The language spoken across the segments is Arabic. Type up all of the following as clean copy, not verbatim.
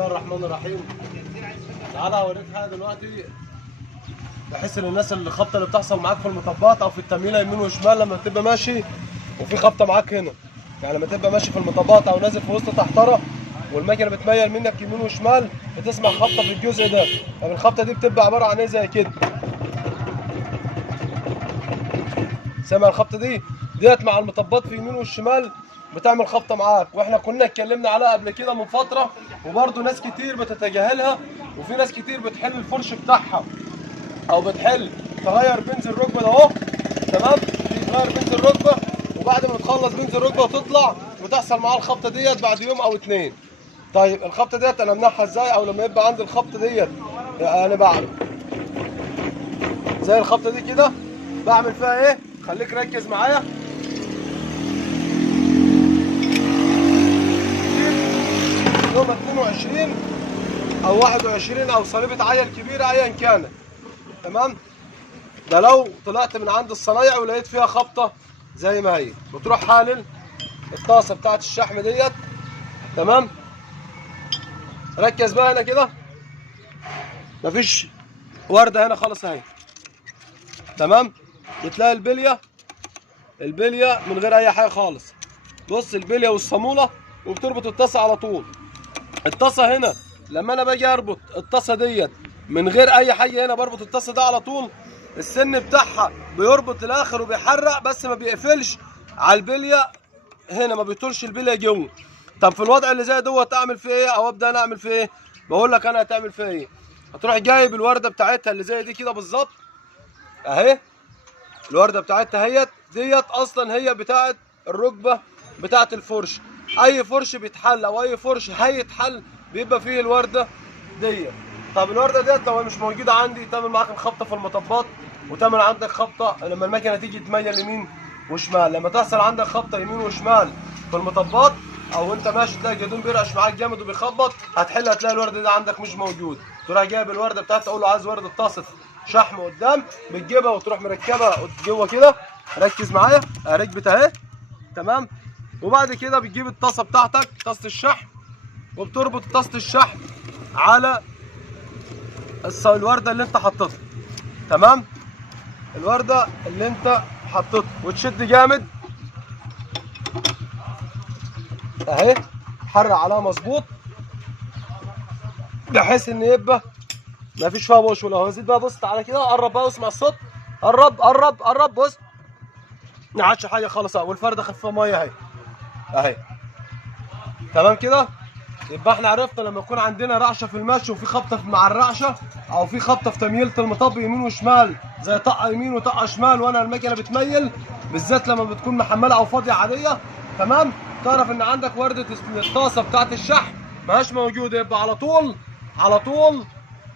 الله الرحمن الرحيم. تعالى اوريك حاجه دلوقتي بحيث ان الناس الخبطه اللي بتحصل معاك في المطبات او في التمييله يمين وشمال لما تبقى ماشي وفي خبطه معاك هنا، يعني لما تبقى ماشي في المطبات او نازل في وسط تحتره والماكينه بتميل منك يمين وشمال بتسمع خبطه في الجزء ده. طب الخبطه دي بتبقى عباره عن ايه؟ زي كده. سامع الخبطه ديت مع المطبات في يمين والشمال بتعمل خبطه معاك، واحنا كنا اتكلمنا عليها قبل كده من فتره، وبرده ناس كتير بتتجاهلها، وفي ناس كتير بتحل الفرش بتاعها او بتحل تغير بنز الركبه ده اهو. تمام، تغير بنز الركبه وبعد ما تخلص بنز الركبه وتطلع وتحصل معاها الخبطه ديت بعد يوم او اتنين. طيب الخبطه ديت انا امنعها ازاي؟ او لما يبقى عندي الخبطه ديت انا بعمل زي الخبطه دي كده، بعمل فيها ايه؟ خليك ركز معايا. يوم 22 او 21 او صليبه عيل كبيره ايا كانت، تمام؟ ده لو طلعت من عند الصنايعي ولقيت فيها خبطه زي ما هي، بتروح حالل الطاسه بتاعت الشحم ديت. تمام، ركز بقى هنا كده، مفيش ورده هنا خالص اهي. تمام، بتلاقي البليه من غير اي حاجه خالص. بص البليه والصاموله، وبتربط الطاسه على طول. الطاسه هنا لما انا باجي اربط الطاسه ديت من غير اي حاجه، هنا بربط الطاسه ده على طول، السن بتاعها بيربط للاخر وبيحرق بس ما بيقفلش على البليه هنا، ما بيطولش البليه جوه. طب في الوضع اللي زي دوت اعمل فيه ايه؟ او ابدا انا اعمل فيه ايه؟ بقول لك انا هتعمل فيه ايه. هتروح جايب الورده بتاعتها اللي زي دي كده بالظبط اهي. الورده بتاعتها ديت اصلا هي بتاعت الركبه بتاعت الفرش. اي فرش بيتحل او اي فرش هيتحل بيبقى فيه الورده ديت. طب الورده ديت لو مش موجوده عندي تعمل معاك الخبطه في المطبات، وتعمل عندك خبطه لما المكنه تيجي تميل يمين وشمال. لما تحصل عندك خبطه يمين وشمال في المطبات او انت ماشي تلاقي الجدون بيرقش معاك جامد وبيخبط، هتحل هتلاقي الورده دي عندك مش موجود. تروح جايب الورده بتاعتك تقول له عايز ورده طاسه شحم قدام، بتجيبها وتروح مركبها جوه كده. ركز معايا، ركبت اهي. تمام، وبعد كده بتجيب الطاسه بتاعتك طاسه الشحم، وبتربط طاسه الشحم على الورده اللي انت حطيتها. تمام، الورده اللي انت حطيتها وتشد جامد اهي، حرق عليها مظبوط بحيث ان يبقى ما فيش فيها بوش ولا هزيد بقى. بص تعالى كده، قرب بقى واسمع الصوت. قرب قرب قرب، بص ما عادش حاجه خالص اهو، والفرده خفيفه ميه اهي. تمام كده، يبقى احنا عرفنا لما يكون عندنا رعشه في المشي وفي خبطه مع الرعشه، او في خبطه في تمييله المطب يمين وشمال زي طقه يمين وطقه شمال وانا المكنه بتميل، بالذات لما بتكون محمله او فاضيه عاديه. تمام، تعرف ان عندك ورده الطاسه بتاعت الشحم ماهاش موجوده، يبقى على طول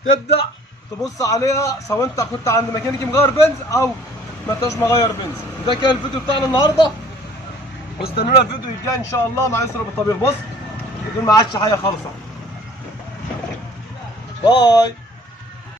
تبدا تبص عليها سواء انت كنت عند ميكانيك مغير بنز او ما انتش مغير بنز. ده كان الفيديو بتاعنا النهارده، واستنونا الفيديو الجاي ان شاء الله مع يسرا بالطبيخ. بص بدون ما عادش حاجه خالص. باي.